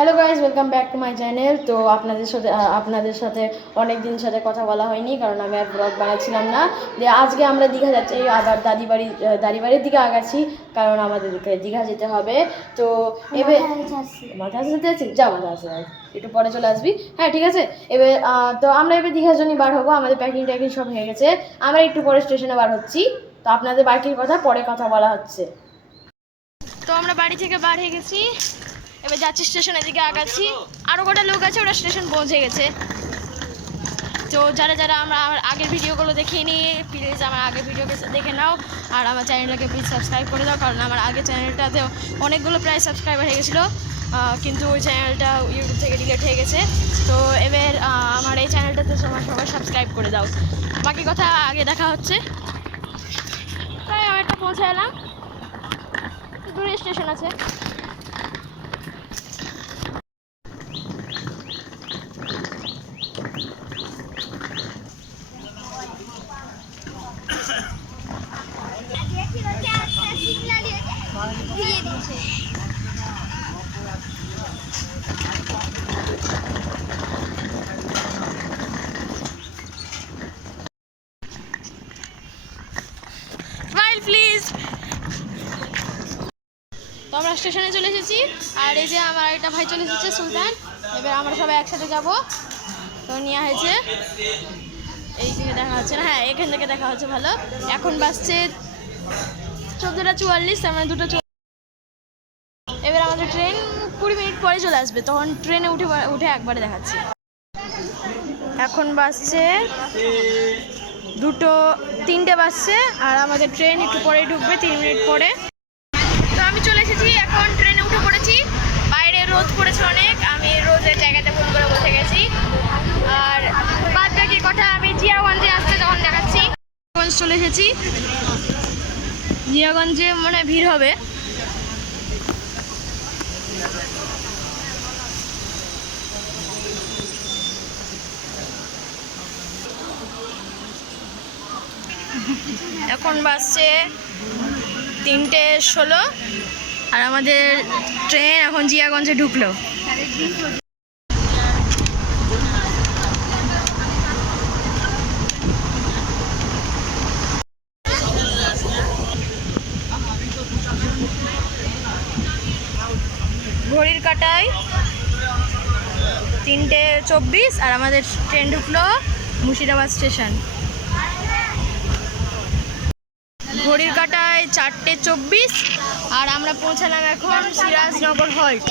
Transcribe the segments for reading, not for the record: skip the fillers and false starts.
Hello guys, welcome back to my channel. তো আপনাদের সাথে অনেক দিন সাথে কথা বলা হয়নি, কারণ আমি আর ব্লগ বানাচ্ছিলাম না। দিয়ে আজকে আমরা দীঘা যাচ্ছি, আবার দাদিবাড়ির দিকে আগাচ্ছি, কারণ আমাদেরকে দীঘা যেতে হবে। তো এবার মাথা আসতে যাচ্ছি, যা মাথা আসতে একটু পরে চলে আসবি। হ্যাঁ ঠিক আছে। এবার তো আমরা এবার দীঘার জন্য বার হবো, আমাদের প্যাকিং ট্যাকিং সব হয়ে গেছে। আমরা একটু পরে স্টেশনে বার হচ্ছি। তো আপনাদের বাকির কথা পরে কথা বলা হচ্ছে। তো আমরা বাড়ি থেকে বার হয়ে গেছি, এবার যাচ্ছি স্টেশনের দিকে আগাচ্ছি। আরও কটা লোক আছে, ওরা স্টেশন পৌঁছে গেছে। তো যারা আমার আগের ভিডিওগুলো দেখিয়ে নিয়ে প্লিজ আমার আগের ভিডিওকে দেখে নাও, আর আমার চ্যানেলটাকে প্লিজ সাবস্ক্রাইব করে দাও, কারণ আমার আগের চ্যানেলটাতেও অনেকগুলো প্রায় সাবস্ক্রাইবার হয়ে গেছিলো, কিন্তু ওই চ্যানেলটা ইউটিউব থেকে ডিলিট হয়ে গেছে। তো এবার আমার এই চ্যানেলটাতে সবাই সাবস্ক্রাইব করে দাও। বাকি কথা আগে দেখা হচ্ছে। প্রায় অনেকটা পৌঁছে এলাম, দূরে স্টেশন আছে। Smile please. তো আমরা স্টেশনে চলে এসেছি, আর এই যে আমার একটা ভাই চলে এসেছে, সুলতান। এবার আমরা সবাই একসাথে যাব। তো নেওয়া হয়েছে, এই দিকে দেখা হচ্ছে না, হ্যাঁ এখান থেকে দেখা হচ্ছে ভালো। এখন বাজছে 14:44, তার মানে 2:40। এবার আমাদের ট্রেন 20 মিনিট পরে চলে আসবে, তখন ট্রেনে উঠে একবারে দেখাচ্ছি। এখন বাজছে 3টে বাজছে, আর আমাদের ট্রেন একটু পরেই ঢুকবে, 3 মিনিট পরে। তো আমি চলে এসেছি, এখন ট্রেনে উঠে পড়েছি। বাইরে রোদ পড়েছে অনেক, আমি রোদের জায়গাতে ফোন করে বসে গেছি। আর বাদ বাকি কথা আমি জিয়াগঞ্জে আসতে তখন দেখাচ্ছি। জিয়াগঞ্জ চলে এসেছি, জিয়াগঞ্জে মনে হয় ভিড় হবে। এখন বাজছে 3:16, আর আমাদের ট্রেন এখন জিয়াগঞ্জে ঢুকলো। ঘড়ির কাঁটায় 3:24, আর আমাদের ট্রেন ঢুকলো মুর্শিদাবাদ স্টেশন। ঘড়ির কাঁটায় 4:24, আর আমরা পৌঁছালাম এখন সিরাজনগর হল্ট।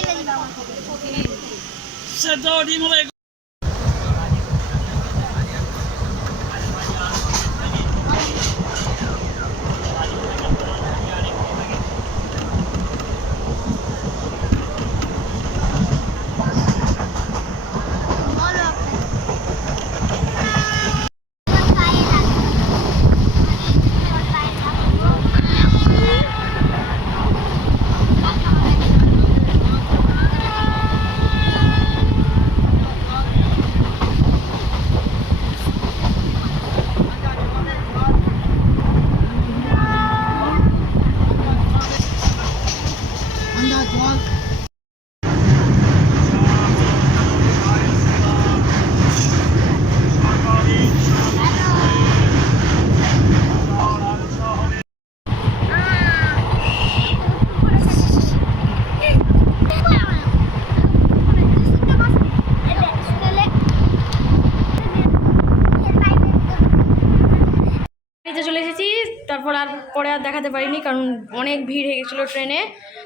চলে এসেছি, তারপর পরে আর দেখাতে পারিনি, কারণ অনেক ভিড় হয়ে গেছিলো ট্রেনে।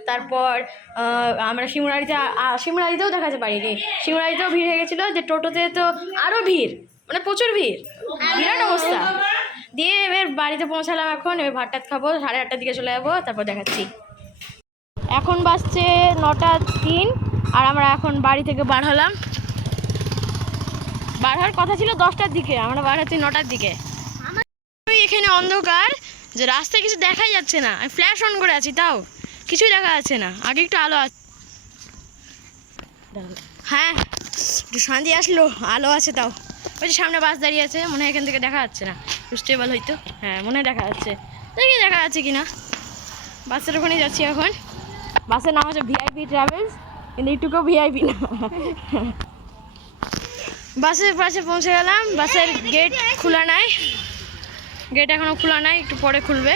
তারপর আমরা শিমুরাদিতেও দেখাতে পারিনি, শিমুরাদিতেও ভিড় হয়ে গেছিলো। যে টোটোতে তো আরও ভিড়, মানে প্রচুর ভিড়, বিরাট অবস্থা। দিয়ে এবার বাড়িতে পৌঁছালাম, এখন এবার ভাতটাত খাবো, 8:30টার দিকে চলে যাবো, তারপর দেখাচ্ছি। এখন বাজছে 9:03, আর আমরা এখন বাড়ি থেকে বার হলাম। বার হওয়ার কথা ছিল 10টার দিকে, আমরা বার হচ্ছি 9টার দিকে। এখানে অন্ধকার, যে রাস্তায় কিছু দেখাই যাচ্ছে না। আমি ফ্ল্যাশ অন করে আছি, তাও কিছুই দেখা যাচ্ছে না। আগে একটু আলো আছে, হ্যাঁ একটু শান্তি আসলো, আলো আছে তাও। ওই যে সামনে বাস দাঁড়িয়ে আছে, মনে হয় এখান থেকে দেখা যাচ্ছে না, স্টেবল হয়তো, হ্যাঁ মনে হয় দেখা যাচ্ছে। দেখি দেখা যাচ্ছে কিনা। বাসের ওখানে যাচ্ছি এখন। বাসের নাম হচ্ছে ভিআইপি ট্রাভেলস। কিন্তু একটুকু ভিআইপি না। বাসের পাশে পৌঁছে গেলাম। বাসের গেট খোলা নাই, গেট এখনো খোলা নাই, একটু পরে খুলবে।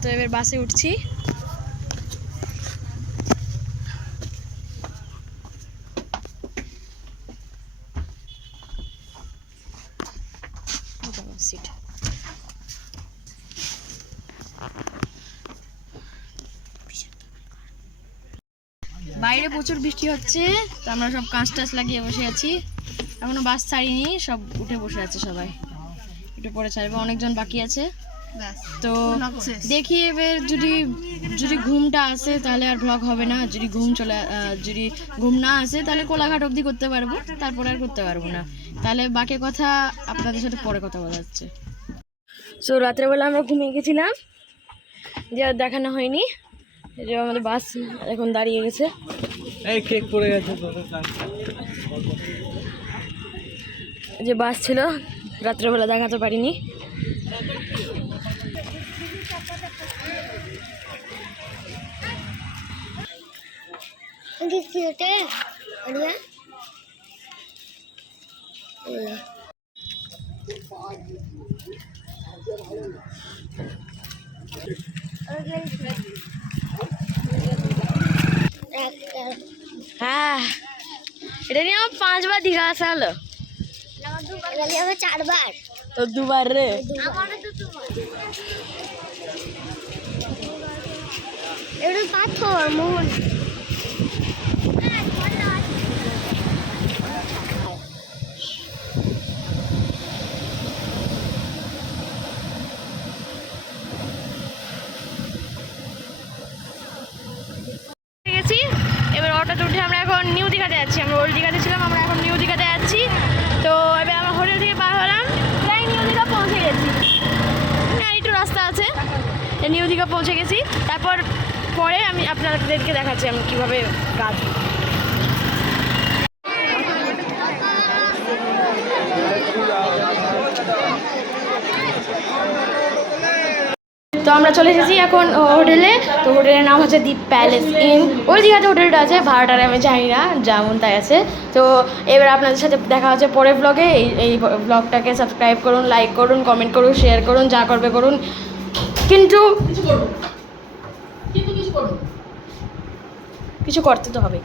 তো এবার বাসে উঠছি। সিট বাইরে প্রচুর বৃষ্টি হচ্ছে, তো আমরা সব কাঁচ টাচ লাগিয়ে বসে আছি। এখনো বাস ছাড়িনি, সব উঠে বসে আছে সবাই, একটু পরে ছাড়বে, অনেকজন বাকি আছে। তো দেখি এবার যদি ঘুমটা আসে তাহলে আর ব্লগ হবে না, যদি ঘুম না আসে তাহলে কোলাঘাট অবধি করতে পারবো, তারপরে আর করতে পারবো না। তাহলে বাকি কথা আপনাদের সাথে পরে কথা বলা যাচ্ছে। সো রাত্রেবেলা আমরা ঘুমিয়ে গেছিলাম, যে আর দেখানো হয়নি। যে আমাদের বাস এখন দাঁড়িয়ে গেছে। এই কেক পড়ে গেছে তো, যে বাস ছিল রাত্রেবেলা দেখাতে পারিনি। হ্যাঁ, এটা নিয়ে আমার 5 বার দীঘা আসা হলো। 4 বার। তো 2 বার রে। এটা পাথর মোহন। গেছি এবার অটোতে উঠে আমরা এখন নিউ দীঘাতে যাচ্ছি। আমরা ওল্ড দীঘাতে ছিলাম, আমরা এখন নিউ দীঘাতে যাচ্ছি। তো এবার আমরা হোটেল থেকে বার হলাম, প্রায় নিউ দীঘা পৌঁছে গেছি। হ্যাঁ, একটু রাস্তা আছে, নিউ দীঘা পৌঁছে গেছি। তারপর পরে আমি আপনাদেরকে দেখাচ্ছি আমি কীভাবে কাজ। তো আমরা চলে এসেছি এখন হোটেলে। তো হোটেলের নাম হচ্ছে দি প্যালেস ইন। ওই দীঘাতে হোটেলটা আছে, ভাড়াটারে আমি জানি না, যেমন তাই আছে। তো এবার আপনাদের সাথে দেখা হচ্ছে পরের ব্লগে। এই ব্লগটাকে সাবস্ক্রাইব করুন, লাইক করুন, কমেন্ট করুন, শেয়ার করুন, যা করবে করুন, কিন্তু কিছু করতে তো হবে।